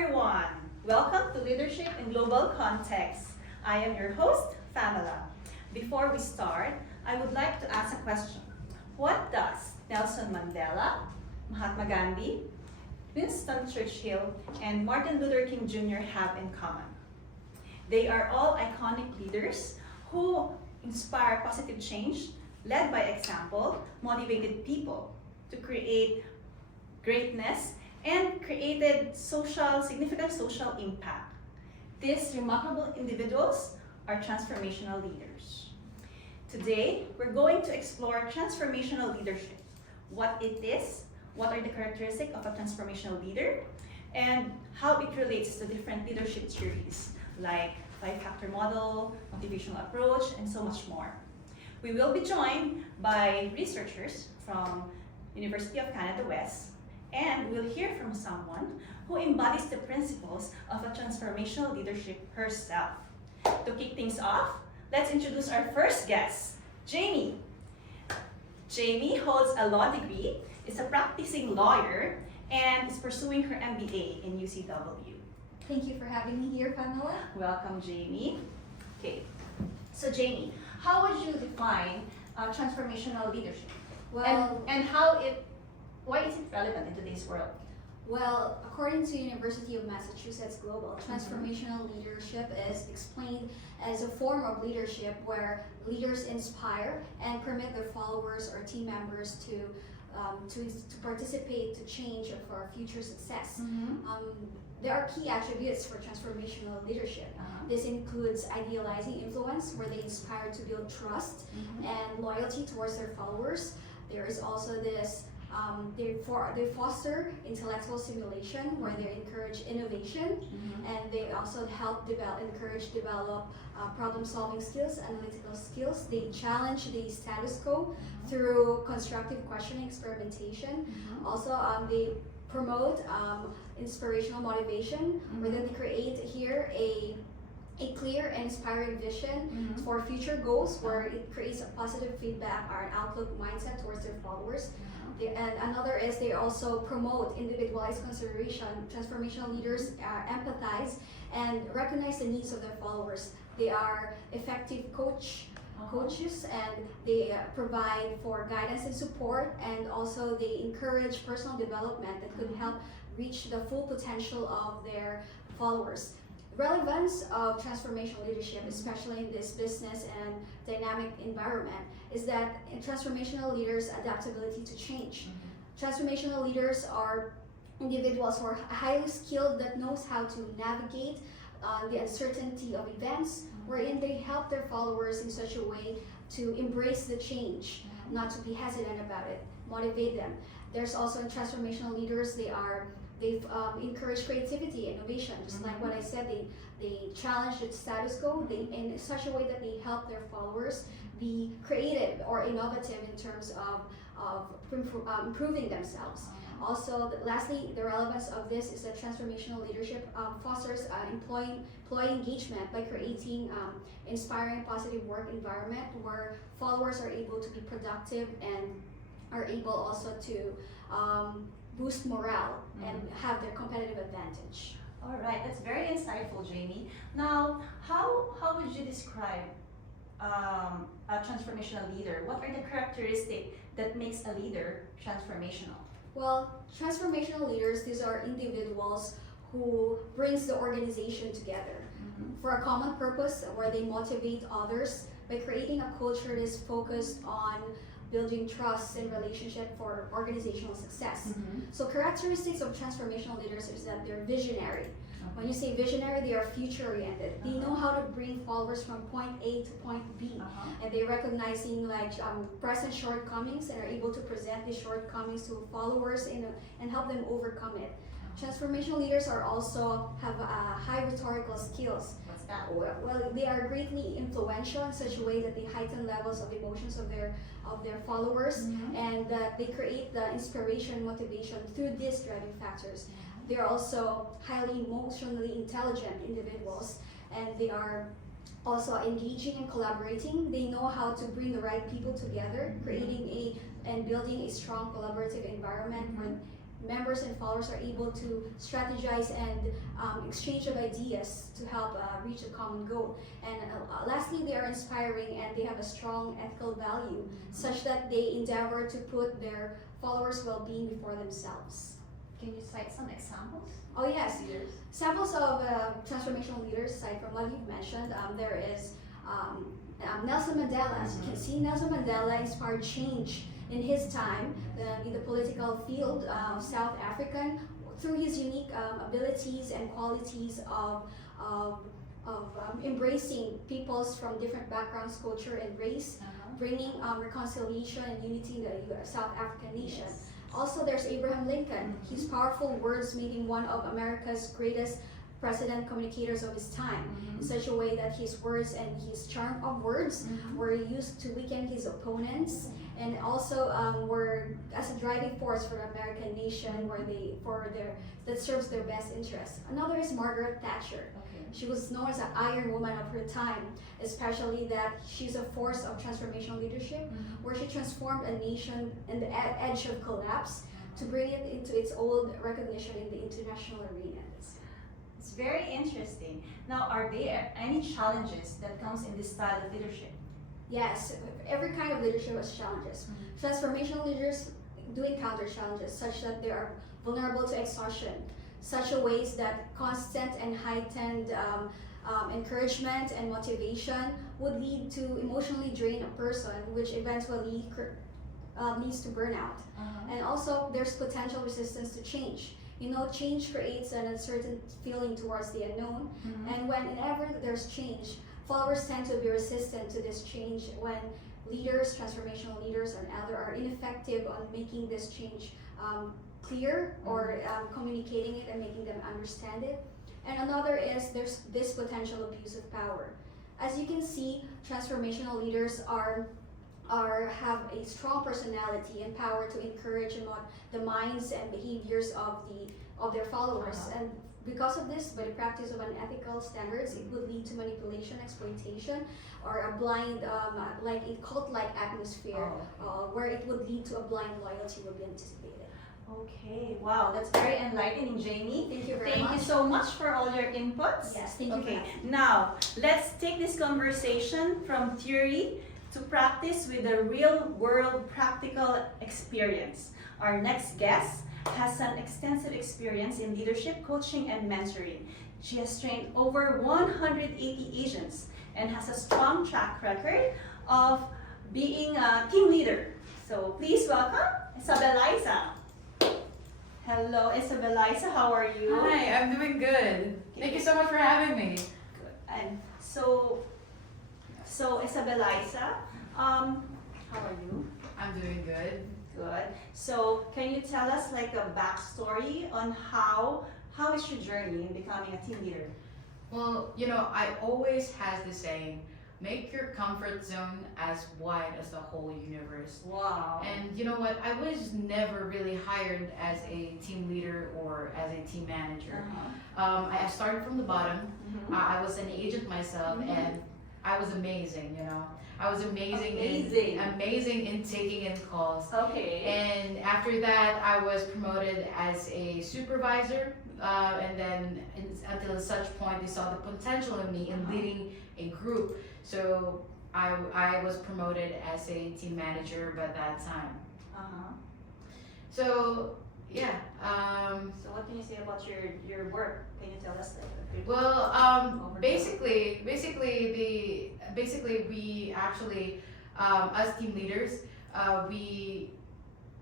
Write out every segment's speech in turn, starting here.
everyone! Welcome to Leadership in Global Context. I am your host, Famela. Before we start, I would like to ask a question. What does Nelson Mandela, Mahatma Gandhi, Winston Churchill, and Martin Luther King Jr. have in common? They are all iconic leaders who inspire positive change, led by example, motivated people to create greatness, and created significant social impact. These remarkable individuals are transformational leaders. Today, we're going to explore transformational leadership, what it is, what are the characteristics of a transformational leader, and how it relates to different leadership theories like 5-factor model, motivational approach, and so much more. We will be joined by researchers from University of Canada West, and we'll hear from someone who embodies the principles of a transformational leadership herself. To kick things off, let's introduce our first guest, Jamie. Jamie holds a law degree, is a practicing lawyer, and is pursuing her MBA in UCW. Thank you for having me here, Pamela. Welcome, Jamie. Okay, so Jamie, how would you define transformational leadership? Well, And why is it relevant in today's world? well, according to University of Massachusetts Global, transformational leadership is explained as a form of leadership where leaders inspire and permit their followers or team members to participate to change for future success. There are key attributes for transformational leadership. This includes idealizing influence, where they inspire to build trust and loyalty towards their followers. There is also this, they foster intellectual stimulation, where they encourage innovation, and they also help encourage develop problem-solving skills, analytical skills. They challenge the status quo through constructive questioning, experimentation. Also, they promote inspirational motivation, where they create here a clear and inspiring vision for future goals, where it creates a positive feedback or an outlook mindset towards their followers. And another is they also promote individualized consideration. Transformational leaders empathize and recognize the needs of their followers. They are effective coaches, and they provide for guidance and support, and also they encourage personal development that could help reach the full potential of their followers. Relevance of transformational leadership, especially in this business and dynamic environment, is that transformational leaders' adaptability to change. Transformational leaders are individuals who are highly skilled that knows how to navigate the uncertainty of events, wherein they help their followers in such a way to embrace the change, not to be hesitant about it, motivate them. There's also in transformational leaders, they've encouraged creativity, innovation, just like what I said, they challenge the status quo in such a way that they help their followers be creative or innovative in terms of improving themselves. Also, lastly, the relevance of this is that transformational leadership fosters employee engagement by creating inspiring positive work environment where followers are able to be productive and are able also to boost morale and have their competitive advantage. All right, that's very insightful, Jamie. Now, how would you describe a transformational leader? What are the characteristics that makes a leader transformational? Well, transformational leaders, these are individuals who brings the organization together for a common purpose, where they motivate others by creating a culture that is focused on building trust and relationship for organizational success. So characteristics of transformational leaders is that they're visionary. When you say visionary, they are future oriented. They know how to bring followers from point A to point B, and they're recognizing present shortcomings and are able to present these shortcomings to followers and help them overcome it. Transformational leaders are also have high rhetorical skills. What's that? Well, they are greatly influential in such a way that they heighten levels of emotions of their followers, and that they create the inspiration, motivation through these driving factors. They are also highly emotionally intelligent individuals, and they are also engaging and collaborating. They know how to bring the right people together, creating and building a strong collaborative environment members and followers are able to strategize and exchange of ideas to help reach a common goal. And lastly, they are inspiring and they have a strong ethical value such that they endeavor to put their followers' well-being before themselves. Can you cite some examples? Oh yes, Leaders. samples of transformational leaders, aside from what you've mentioned, there is Nelson Mandela. As you can see, Nelson Mandela inspired change in his time in the political field of South Africa through his unique abilities and qualities of embracing peoples from different backgrounds, culture, and race, bringing reconciliation and unity in the South African nation. Yes. Also, there's Abraham Lincoln. His powerful words made him one of America's greatest president communicators of his time, in such a way that his words and his charm of words were used to weaken his opponents, and also were as a driving force for the American nation, that serves their best interests. Another is Margaret Thatcher. She was known as an iron woman of her time, especially that she's a force of transformational leadership, where she transformed a nation in the edge of collapse to bring it into its old recognition in the international arena. It's very interesting. Now, are there any challenges that comes in this style of leadership? Yes, every kind of leadership has challenges. Transformational leaders do encounter challenges such that they are vulnerable to exhaustion, such a ways that constant and heightened encouragement and motivation would lead to emotionally drain a person, which eventually leads to burnout. And also, there's potential resistance to change. You know, change creates an uncertain feeling towards the unknown, and whenever there's change, followers tend to be resistant to this change when leaders, transformational leaders, and others are ineffective on making this change clear or communicating it and making them understand it. And another is there's this potential abuse of power. As you can see, transformational leaders have a strong personality and power to encourage the minds and behaviors of their followers. And because of this, by the practice of unethical standards, it would lead to manipulation, exploitation, or a blind, like a cult-like atmosphere, where it would lead to a blind loyalty would be anticipated. Okay, wow, that's very enlightening, Jamie. Thank you very much. Thank you so much for all your inputs. Yes, thank you. Okay, now let's take this conversation from theory to practice with a real-world practical experience. Our next guest has an extensive experience in leadership, coaching, and mentoring. She has trained over 180 agents and has a strong track record of being a team leader. So please welcome Isabelaiza. Hello, Isabelaiza, how are you? Hi, I'm doing good. Thank you so much for having me. Good. And so Isabelaiza, how are you? I'm doing good. Good. So can you tell us like a backstory on how is your journey in becoming a team leader? Well, you know, I always had this saying, make your comfort zone as wide as the whole universe. Wow. And you know what? I was never really hired as a team leader or as a team manager. I started from the bottom. I was an agent myself, and I was amazing, you know. I was amazing in taking in calls. Okay. And after that, I was promoted as a supervisor, and then until such point, they saw the potential in me in leading a group. So I was promoted as a team manager by that time. So yeah. So what can you say about your work? Can you tell us that? Well, basically we actually, as team leaders, we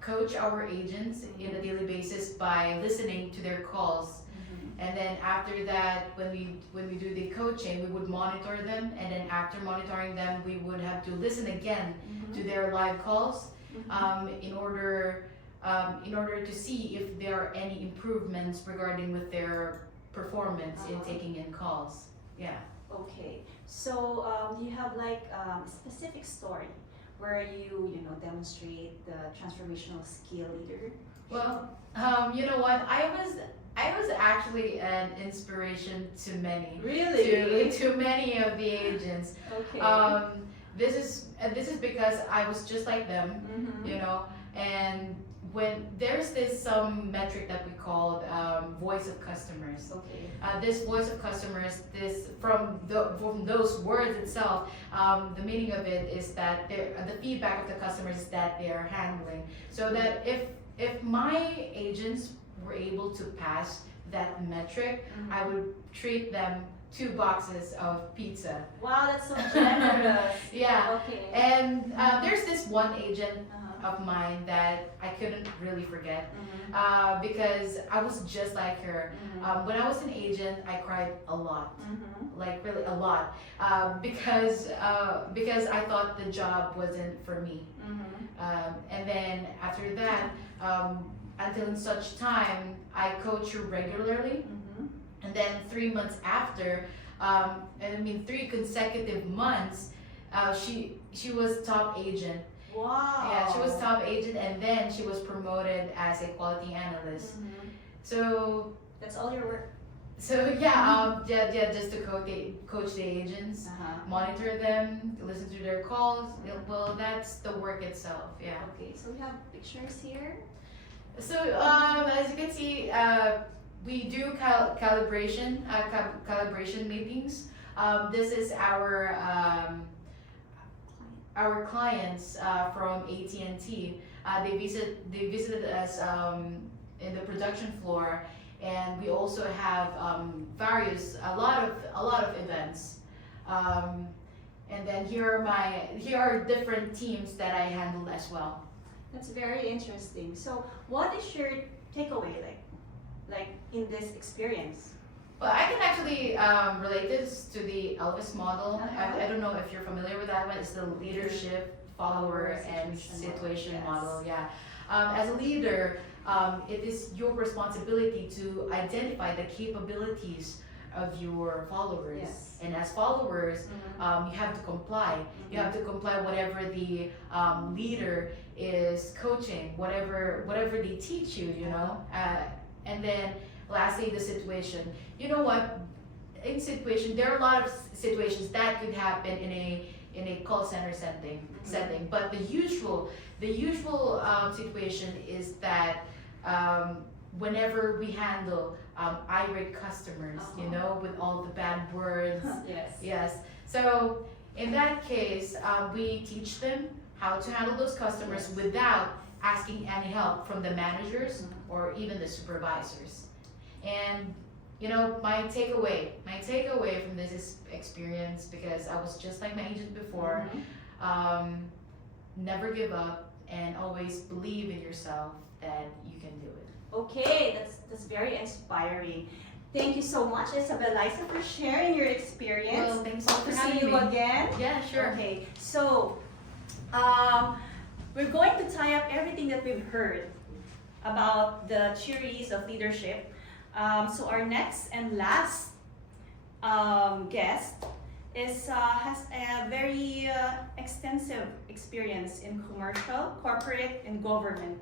coach our agents on a daily basis by listening to their calls. And then after that, when we do the coaching, we would monitor them, and then after monitoring them, we would have to listen again to their live calls, in order to see if there are any improvements regarding with their performance in taking in calls. Yeah. Okay. So do you have like a specific story where you demonstrate the transformational skill leader? Well, you know what? I was actually an inspiration to many. Really? To many of the agents. Okay. This is because I was just like them, you know, and when there's this some metric that we called voice of customers. Okay. This voice of customers, this from those words itself, the meaning of it is that the feedback of the customers that they are handling. So that if my agents were able to pass that metric, I would treat them 2 boxes of pizza. Wow, that's so generous. Yeah. Okay. And there's this one agent of mine that I couldn't really forget because I was just like her. When I was an agent, I cried a lot, like really a lot, because I thought the job wasn't for me. And then after that, until such time, I coach her regularly. And then 3 months after, 3 consecutive months, she was top agent. Wow. Yeah, she was top agent, and then she was promoted as a quality analyst. So That's all your work. just to coach the agents, monitor them, listen to their calls. Well, that's the work itself. Yeah. Okay, so we have pictures here. So as you can see, we do calibration meetings. This is our clients from AT&T. They visited us in the production floor, and we also have a lot of events. And then here are different teams that I handle as well. That's very interesting. So, what is your takeaway like in this experience? Well, I can actually relate this to the Elvis model. I don't know if you're familiar with that one. It's the leadership, follower, and situation model. Yeah. As a leader, it is your responsibility to identify the capabilities of your followers. Yes. And as followers, you have to comply. You have to comply whatever the leader is coaching, whatever they teach you. You know, and then. Lastly, the situation. You know what? In situation, there are a lot of situations that could happen in a call center setting. But the usual situation is that whenever we handle irate customers, you know, with all the bad words. Yes. So in that case, we teach them how to handle those customers without asking any help from the managers or even the supervisors. And you know, my takeaway from this experience, because I was just like my agent before, never give up and always believe in yourself that you can do it. Okay, that's very inspiring. Thank you so much, Isabelaiza, for sharing your experience. Well, thanks for Hope to see having you me. again. Yeah, sure. Okay, so we're going to tie up everything that we've heard about the theories of leadership. So our next and last guest has a very extensive experience in commercial, corporate, and government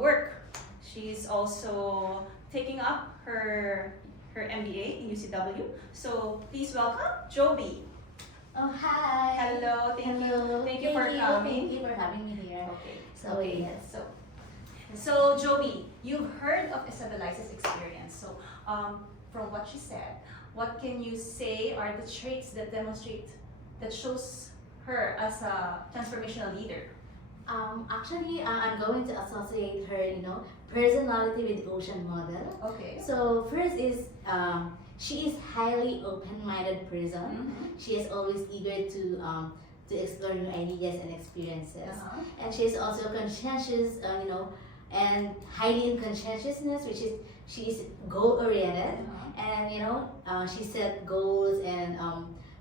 work. She's also taking up her MBA in UCW. So please welcome Jobee. Oh, hi. Hello, thank you. Thank you for coming. Thank you for having me here. Okay. Okay. Yes. So Jobee, you've heard of Isabelaiza's experience. So from what she said, what can you say are the traits that shows her as a transformational leader? Actually, I'm going to associate her, personality with ocean model. Okay. So first is she is highly open-minded person. She is always eager to explore new ideas and experiences. And she is also conscientious, and highly in conscientiousness, which is she is goal-oriented, and she set goals and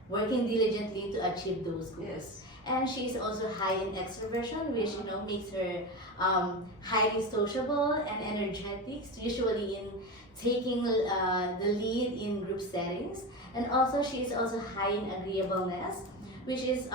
working diligently to achieve those goals. Yes. And she is also high in extroversion, which makes her highly sociable and energetic, usually in taking the lead in group settings. And also she is also high in agreeableness, which is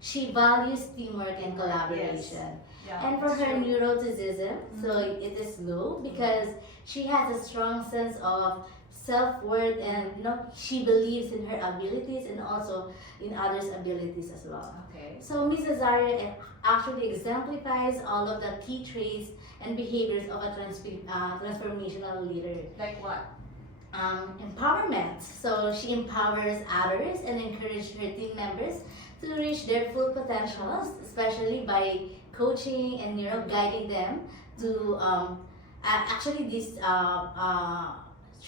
she values teamwork and collaboration. Yes. Yeah, And for that's her true. neuroticism, so it is low because she has a strong sense of self-worth, and she believes in her abilities and also in others' abilities as well. Okay. So Ms. Nazario actually exemplifies all of the key traits and behaviors of a transformational leader. Like what? Empowerment. So she empowers others and encourages her team members to reach their full potentials, especially by coaching and guiding them to actually these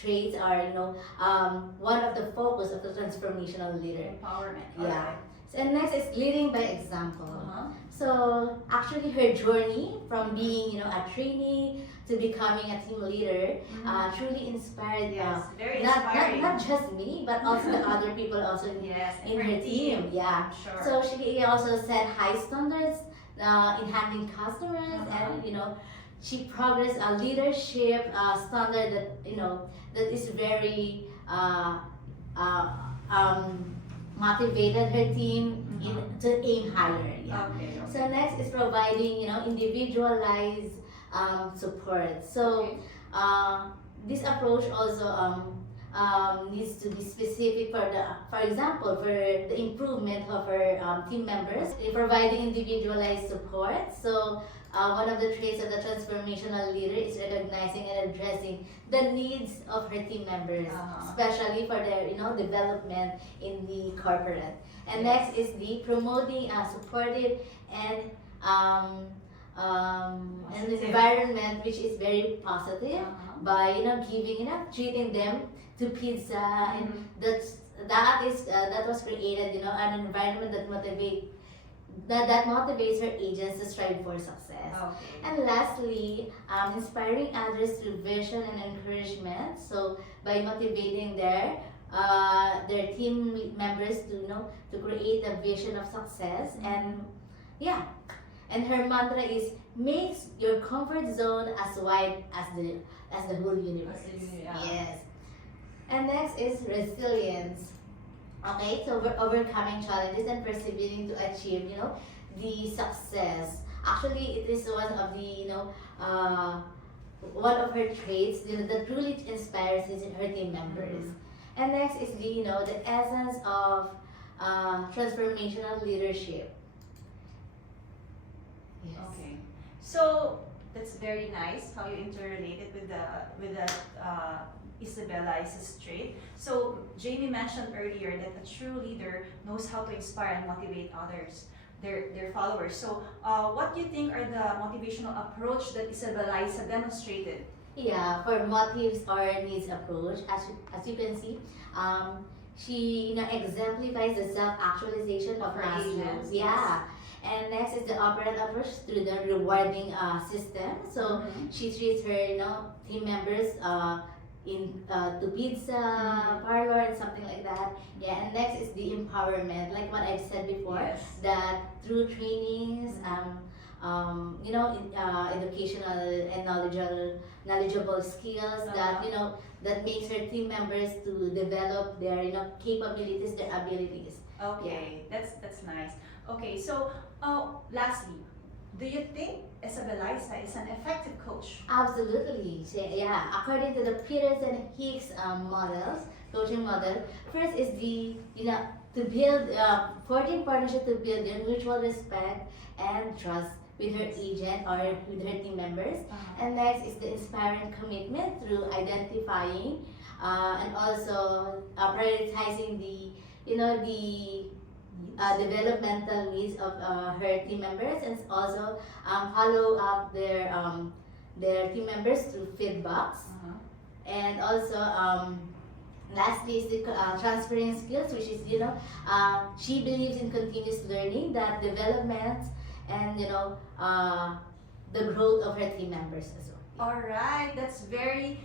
traits are one of the focus of the transformational leader. Empowerment. Yeah. Alright. And next is leading by example. Uh-huh. So actually her journey from being a trainee to becoming a team leader truly inspired Yes, very not inspiring. just me but also the other people also Yes, in her team. Yeah. I'm sure. So she also set high standards in handling customers, and she progressed a leadership standard that is very motivated her team to aim higher. Yeah. Okay. So next is providing individualized support. So this approach also needs to be specific for example, for the improvement of her team members, providing individualized support. So one of the traits of the transformational leader is recognizing and addressing the needs of her team members, especially for their development in the corporate. And next is the promoting a supportive and an environment which is very positive by giving treating them to pizza, and that was created an environment that motivates her agents to strive for success. Okay. And lastly, inspiring others through vision and encouragement. So by motivating their team members to create a vision of success, and her mantra is makes your comfort zone as wide as the whole universe. Yes. And next is resilience. Okay, so we're overcoming challenges and persevering to achieve, the success. Actually, it is one of the, one of her traits, that truly inspires her team members. And next is the essence of transformational leadership. Yes. Okay. So that's very nice how you interrelate it with the Isabelaiza's trait. So Jamie mentioned earlier that a true leader knows how to inspire and motivate others, their followers. So what do you think are the motivational approach that Isabelaiza demonstrated? Yeah, for motives or needs approach, as you can see, she exemplifies the self-actualization of Her her agents, Yeah. And next is the operant approach through the rewarding system. So she treats her team members to pizza parlor and something like that. Yeah. And next is the empowerment, like what I've said before, Yes. that through trainings, educational and knowledgeable skills that makes her team members to develop their capabilities, their abilities. Okay, that's nice. Okay, so lastly, do you think Isabelaiza is an effective coach? Absolutely. So, yeah. According to the Peters and Hicks coaching model, first is the to build forging partnership to build their mutual respect and trust with her agent or with her team members. And next is the inspiring commitment through identifying and also prioritizing the developmental needs of her team members, and also follow up their team members through feedbacks. And also lastly is the transferring skills, which is she believes in continuous learning, that development, and the growth of her team members as well. All right, that's very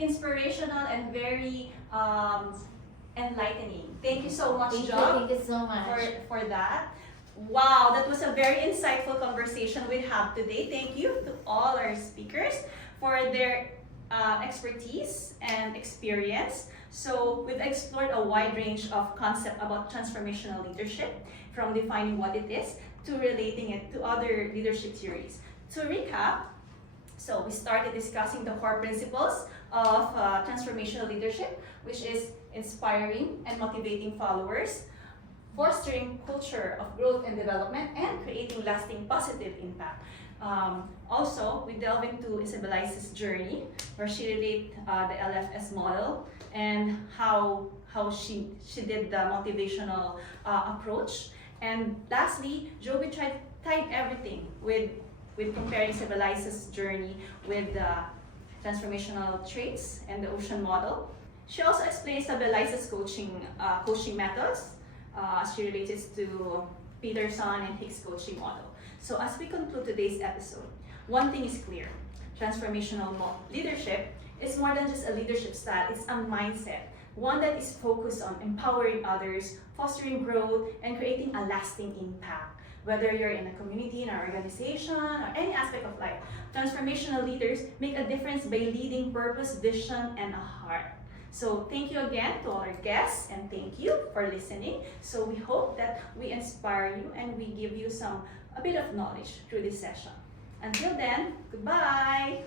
inspirational and very enlightening. Thank you so much, Job, Thank you so much. for that. Wow, that was a very insightful conversation we have today. Thank you to all our speakers for their expertise and experience. So we've explored a wide range of concepts about transformational leadership, from defining what it is to relating it to other leadership theories. To recap, So we started discussing the core principles of transformational leadership, which is inspiring and motivating followers, fostering culture of growth and development, and creating lasting positive impact. Also, we delve into Isabelaiza's journey, where she related the LFS model and how she did the motivational approach. And lastly, Jobee tied everything with comparing Isabelaiza's journey with the transformational traits and the ocean model. She also explains Isabelaiza's coaching methods as she relates to Peterson and Hicks coaching model. So as we conclude today's episode, one thing is clear: transformational leadership is more than just a leadership style, it's a mindset. One that is focused on empowering others, fostering growth, and creating a lasting impact. Whether you're in a community, in an organization, or any aspect of life, transformational leaders make a difference by leading purpose, vision, and a heart. So thank you again to all our guests, and thank you for listening. So we hope that we inspire you and we give you a bit of knowledge through this session. Until then, goodbye!